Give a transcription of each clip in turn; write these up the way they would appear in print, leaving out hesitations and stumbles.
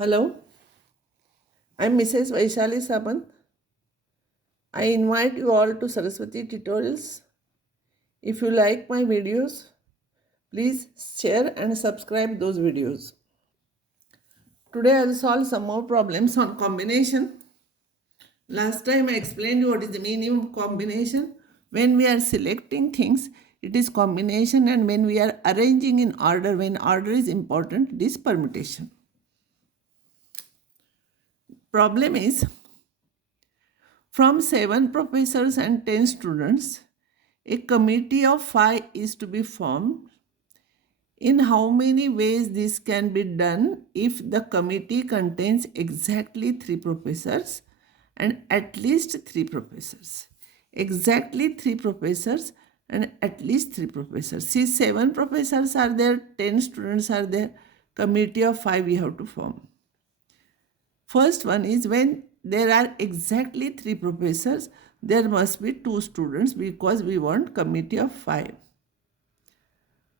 Hello, I'm Mrs. Vaishali Samant. I invite you all to Saraswati tutorials. If you like my videos, please share and subscribe those videos. Today I will solve some more problems on combination. Last time I explained you what is the meaning of combination. When we are selecting things, it is combination, and when we are arranging in order, when order is important, it is permutation. Problem is, from 7 professors and 10 students, a committee of 5 is to be formed. In how many ways this can be done if the committee contains exactly 3 professors and at least 3 professors? Exactly 3 professors and at least 3 professors. See, 7 professors are there, 10 students are there, committee of 5 we have to form. First one is when there are exactly 3 professors, there must be 2 students because we want committee of 5.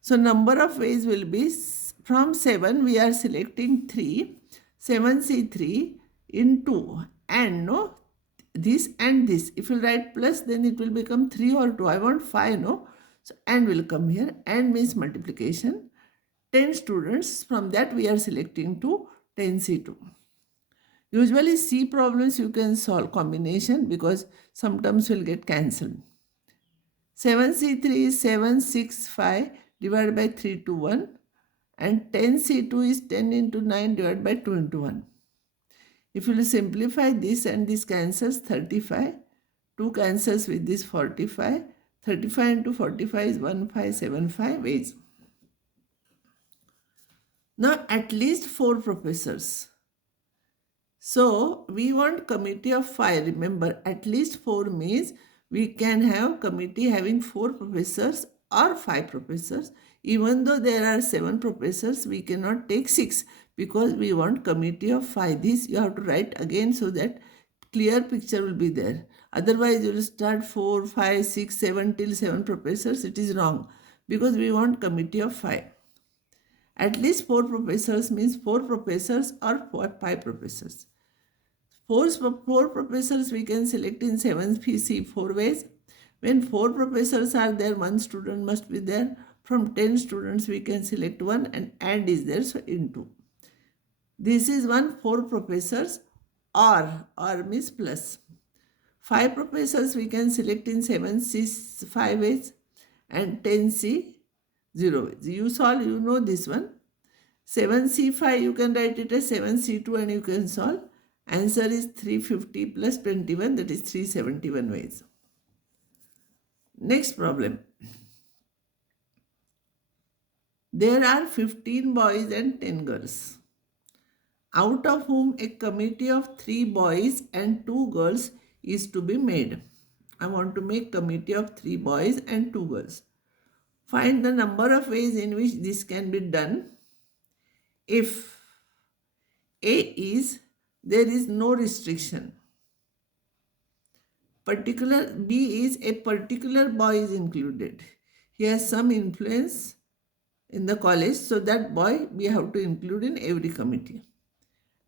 So number of ways will be from 7 we are selecting 3, 7C3 into and no this and this. If you write plus, then it will become 3 or 2. I want 5, no? So and will come here. And means multiplication. 10 students, from that we are selecting 2, 10C2. Usually C problems you can solve combination because some terms will get cancelled. 7C3 is 765 divided by 3 to 1, and 10C2 is 10 into 9 divided by 2 into 1. If you will simplify this and this cancels, 35, 2 cancels with this 45, 35 into 45 is 1575 ways. Now at least 4 professors. So we want committee of 5. Remember, at least 4 means we can have committee having 4 professors or 5 professors. Even though there are 7 professors, we cannot take 6 because we want committee of 5. This you have to write again so that clear picture will be there. Otherwise, you will start 4, 5, 6, 7 till 7 professors. It is wrong because we want committee of 5. At least 4 professors means 4 professors or 5 professors. Four professors we can select in 7PC 4 ways. When 4 professors are there, 1 student must be there. From 10 students we can select 1 and is there, so into. This is 4 professors or means plus. 5 professors we can select in 7C 5 ways and 10C 0 ways. You solve, you know this one. 7C5 you can write it as 7C2 and you can solve. Answer is 350 plus 21, that is 371 ways. Next problem. There are 15 boys and 10 girls, out of whom a committee of 3 boys and 2 girls is to be made. I want to make committee of 3 boys and 2 girls. Find the number of ways in which this can be done if A is there is no restriction. B is a particular boy is included. He has some influence in the college, so that boy we have to include in every committee.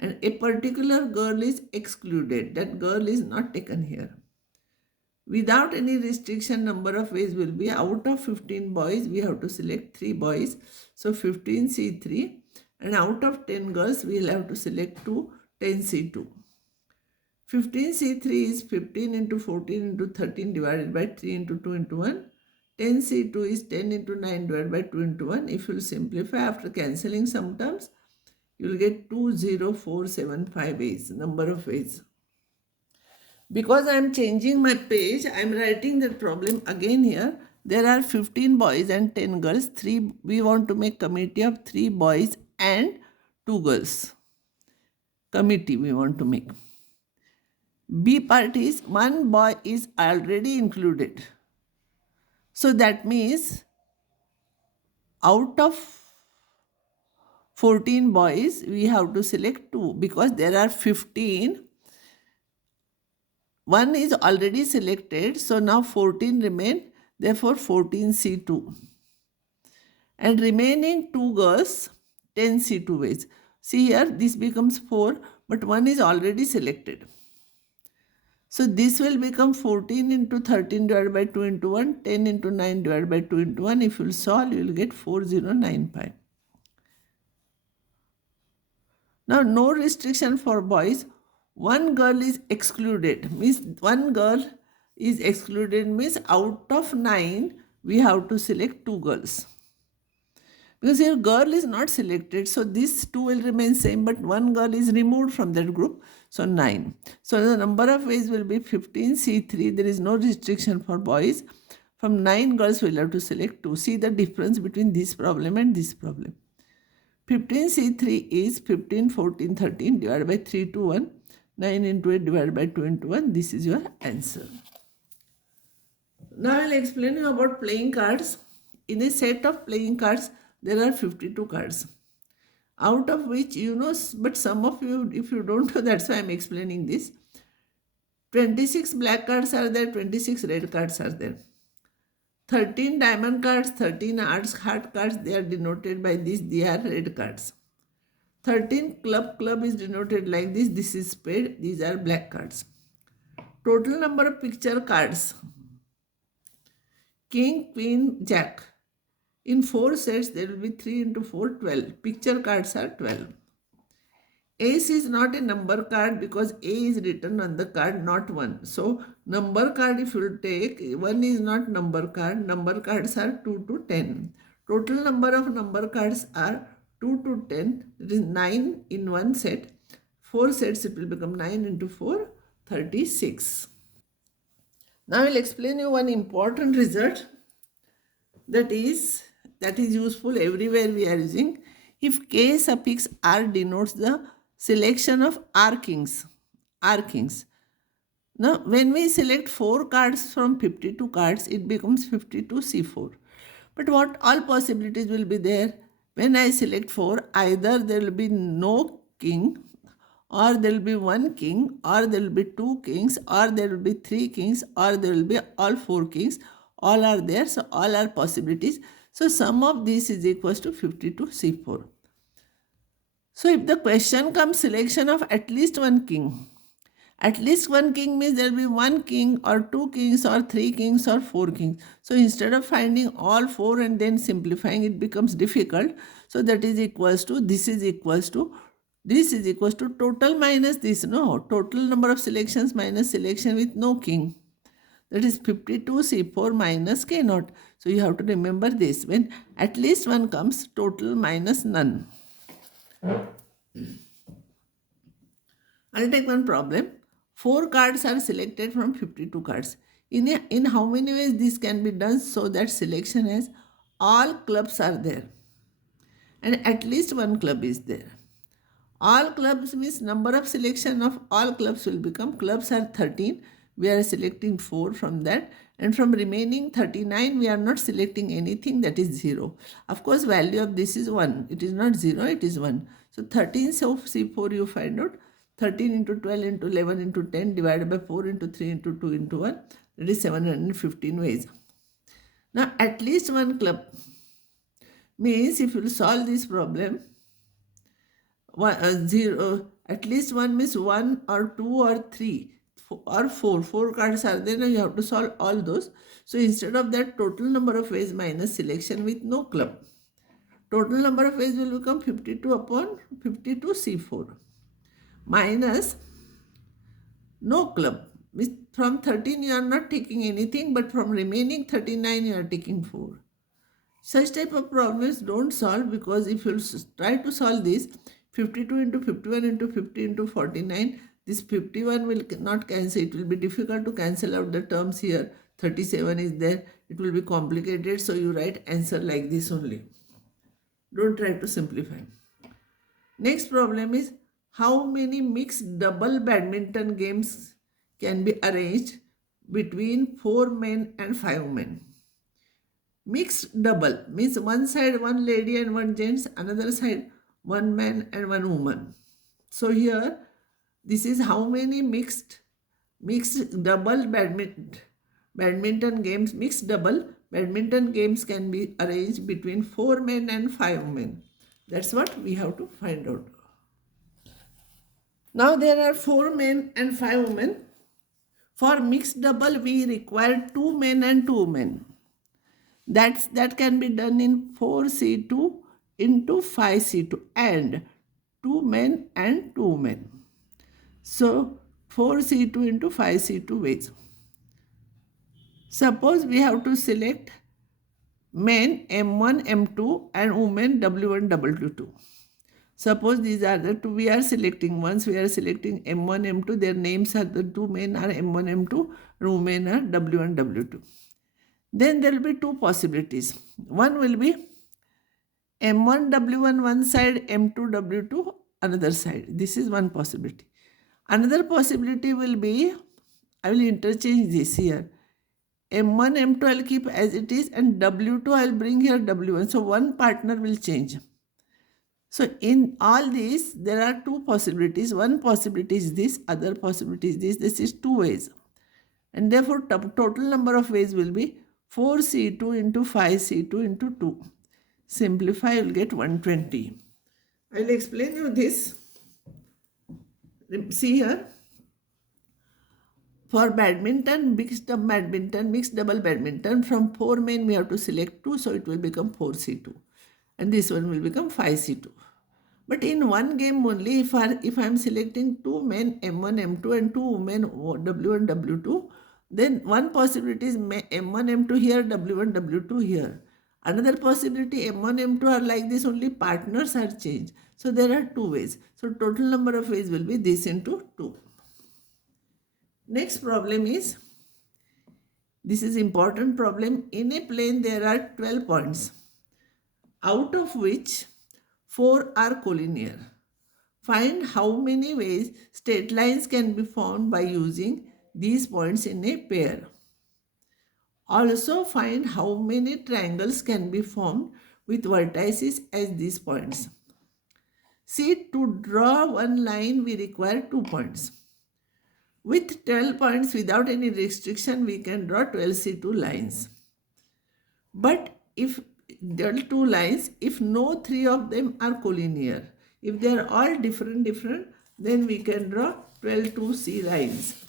And a particular girl is excluded. That girl is not taken here. Without any restriction, number of ways will be out of 15 boys, we have to select 3 boys. So 15C3, and out of 10 girls, we will have to select 2, 10C2. 15C3 is 15 into 14 into 13 divided by 3 into 2 into 1. 10C2 is 10 into 9 divided by 2 into 1. If you will simplify after cancelling some terms, you will get 20475 ways, number of ways. Because I am changing my page, I am writing that problem again here. There are 15 boys and 10 girls. We want to make committee of 3 boys and 2 girls. Committee we want to make. B part is 1 boy is already included. So that means out of 14 boys, we have to select 2 because there are 15. 1 is already selected, so now 14 remain, therefore 14C2. And remaining 2 girls, 10C2 ways. See here, this becomes 4, but 1 is already selected. So this will become 14 into 13 divided by 2 into 1, 10 into 9 divided by 2 into 1. If you will solve, you will get 4095. Now, no restriction for boys. One girl is excluded. Means one girl is excluded means out of 9, we have to select 2 girls. Because here girl is not selected, so this 2 will remain same, but one girl is removed from that group, so 9. So the number of ways will be 15, C3. There is no restriction for boys. From 9 girls, we will have to select 2. See the difference between this problem and this problem. 15C3 is 15, 14, 13 divided by 3 to 1. 9 into 8 divided by 2 into 1. This is your answer. Now I will explain you about playing cards. In a set of playing cards, there are 52 cards. Out of which you know, but some of you, if you don't know, that's why I am explaining this. 26 black cards are there, 26 red cards are there. 13 diamond cards, 13 heart cards, they are denoted by this, they are red cards. 13 club is denoted like this, this is spade, these are black cards. Total number of picture cards. King, queen, jack. In 4 sets, there will be 3 into 4, 12. Picture cards are 12. Ace is not a number card because A is written on the card, not 1. So, number card if you take, 1 is not number card. Number cards are 2 to 10. Total number of number cards are 2 to 10. That is 9 in one set. 4 sets, it will become 9 into 4, 36. Now, I will explain you one important result that is useful everywhere we are using. If K suffix R denotes the selection of R kings. Now, when we select 4 cards from 52 cards, it becomes 52 C4. But what all possibilities will be there? When I select 4, either there will be no king, or there will be 1 king, or there will be 2 kings, or there will be 3 kings, or there will be all 4 kings. All are there, so all are possibilities. So sum of this is equals to 52 C4. So if the question comes selection of at least 1 king, at least 1 king means there will be 1 king or 2 kings or 3 kings or 4 kings. So instead of finding all 4 and then simplifying, it becomes difficult. So that is equals to, this is equals to total minus this, no, total number of selections minus selection with no king. That is 52 C4 minus K naught. So you have to remember this. When at least 1 comes, total minus none. I'll take one problem. 4 cards are selected from 52 cards. In how many ways this can be done so that selection has all clubs are there and at least 1 club is there. All clubs means number of selection of all clubs will become, clubs are 13. We are selecting 4 from that, and from remaining 39 we are not selecting anything, that is 0. Of course, value of this is 1. It is not 0, it is 1. So 13 of C4 you find out. 13 into 12 into 11 into 10 divided by 4 into 3 into 2 into 1. That is 715 ways. Now at least 1 club means if you solve this problem, at least 1 means 1 or 2 or 3 or 4. 4 cards are there, now you have to solve all those. So instead of that, total number of ways minus selection with no club. Total number of ways will become 52 upon 52 C4 minus no club. From 13 you are not taking anything, but from remaining 39 you are taking 4. Such type of problems don't solve, because if you try to solve this, 52 into 51 into 50 into 49, this 51 will not cancel. It will be difficult to cancel out the terms here. 37 is there. It will be complicated. So you write answer like this only. Don't try to simplify. Next problem is, how many mixed double badminton games can be arranged between 4 men and 5 men? Mixed double means one side 1 lady and 1 gents, another side 1 man and 1 woman. So here this is how many mixed double badminton games, mixed double badminton games can be arranged between 4 men and 5 men. That's what we have to find out. Now there are 4 men and 5 women. For mixed double, we require 2 men and 2 women. That can be done in 4C2 into 5C2 and 2 men and 2 women. So 4C2 into 5C2 ways. Suppose we have to select men M1, M2 and women W1, W2. Suppose these are the two we are selecting. Once we are selecting M1, M2, their names are the two men are M1, M2, and women are W1, W2. Then there will be two possibilities. One will be M1, W1 one side, M2, W2 another side. This is one possibility. Another possibility will be, I will interchange this here. M1, M2 I will keep as it is and W2 I will bring here W1. So one partner will change. So in all these, there are two possibilities. One possibility is this, other possibility is this. This is two ways. And therefore, total number of ways will be 4C2 into 5C2 into 2. Simplify, you will get 120. I will explain you this. See here. For badminton, mixed double badminton, from 4 men we have to select 2, so it will become 4C2. And this one will become 5C2. But in one game only, if I am selecting 2 men M1, M2 and 2 women W1, W2, then one possibility is M1, M2 here, W1, W2 here. Another possibility M1, M2 are like this, only partners are changed. So there are two ways. So total number of ways will be this into 2. Next problem is, this is important problem. In a plane there are 12 points, out of which 4 are collinear. Find how many ways straight lines can be formed by using these points in a pair. Also find how many triangles can be formed with vertices as these points. See, to draw one line we require 2 points. With 12 points without any restriction we can draw 12C2 lines. But if there are 2 lines, if no 3 of them are collinear, if they are all different, then we can draw 12 2C lines.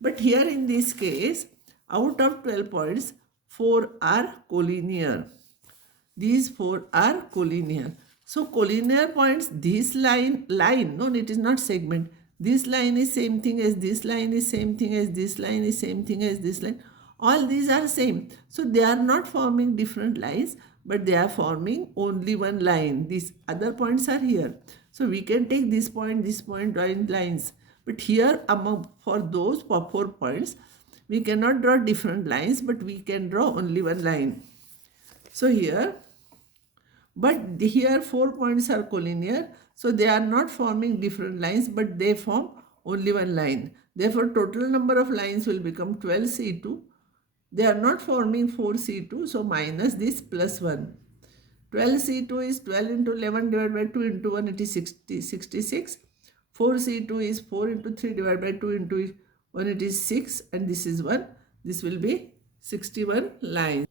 But here in this case, out of 12 points, 4 are collinear. These 4 are collinear. So collinear points, this line, no, it is not segment. This line is same thing as this line is same thing as this line is same thing as this line. All these are same. So they are not forming different lines, but they are forming only one line. These other points are here. So we can take this point, drawing lines. But here for those 4 points, we cannot draw different lines, but we can draw only one line. So here, but here 4 points are collinear. So they are not forming different lines, but they form only one line. Therefore, total number of lines will become 12C2. They are not forming 4C2, so minus this plus 1. 12C2 is 12 into 11 divided by 2 into 1, it is 66. 4C2 is 4 into 3 divided by 2 into 1, it is 6, and this is 1. This will be 61 lines.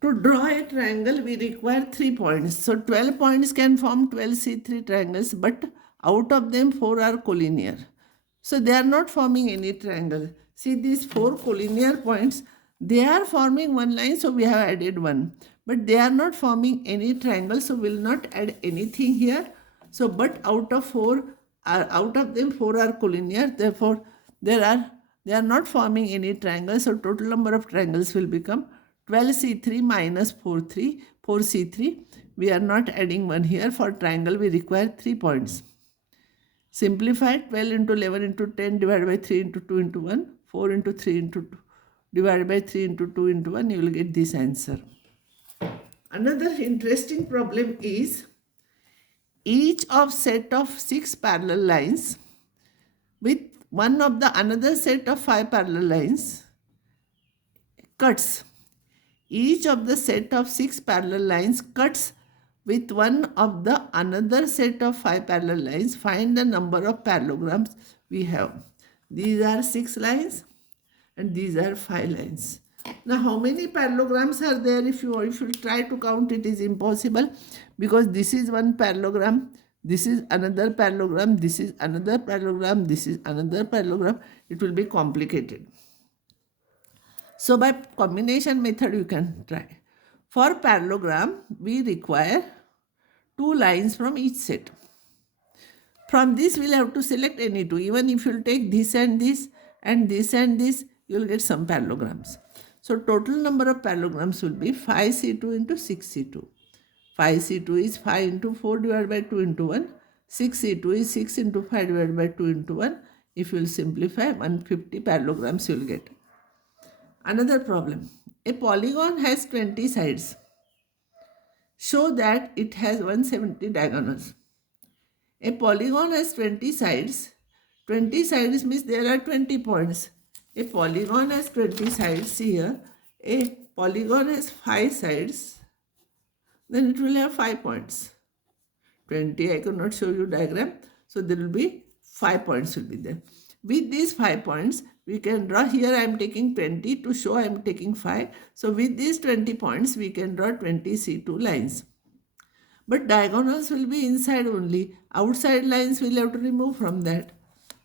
To draw a triangle, we require 3 points. So 12 points can form 12C3 triangles, but out of them 4 are collinear. So they are not forming any triangle. See these 4 collinear points, they are forming one line, so we have added 1. But they are not forming any triangle, so we will not add anything here. So but out of them 4 are collinear, therefore they are not forming any triangle. So total number of triangles will become 12C3 minus 4C3. We are not adding 1 here. For triangle we require 3 points. Simplify 12 into 11 into 10 divided by 3 into 2 into 1. 4 into 3 into 2 divided by 3 into 2 into 1. You will get this answer. Another interesting problem is, each of set of 6 parallel lines with one of the another set of 5 parallel lines cuts. Each of the set of 6 parallel lines cuts with one of the another set of 5 parallel lines. Find the number of parallelograms we have. These are 6 lines and these are 5 lines. Now how many parallelograms are there? If you try to count, it is impossible, because this is one parallelogram, This is another parallelogram, this is another parallelogram, this is another parallelogram. It will be complicated. So by combination method you can try. For parallelogram, we require two lines from each set. From this we'll have to select any two. Even if you'll take this and this and this and this, you'll get some parallelograms. So total number of parallelograms will be 5C2 into 6C2. 5C2 is 5 into 4 divided by 2 into 1. 6C2 is 6 into 5 divided by 2 into 1. If you will simplify, 150 parallelograms you will get. Another problem. A polygon has 20 sides. Show that it has 170 diagonals. A polygon has 20 sides. 20 sides means there are 20 points. A polygon has 20 sides. See here, a polygon has 5 sides. Then it will have 5 points. 20, I cannot show you diagram. So there will be 5 points will be there. With these 5 points, we can draw. Here I am taking 20 to show I am taking 5. So with these 20 points, we can draw 20 C2 lines. But diagonals will be inside only. Outside lines we will have to remove from that.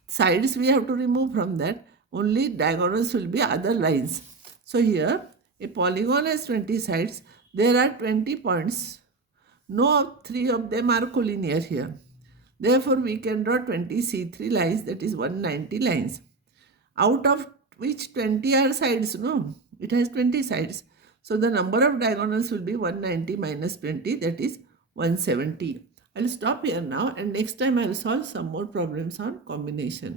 Sides we have to remove from that. Only diagonals will be other lines. So here, a polygon has 20 sides. There are 20 points. No 3 of them are collinear here. Therefore, we can draw 20 C3 lines, that is 190 lines. Out of which 20 are sides, no? It has 20 sides. So, the number of diagonals will be 190 minus 20, that is 170. I will stop here now, and next time I will solve some more problems on combination.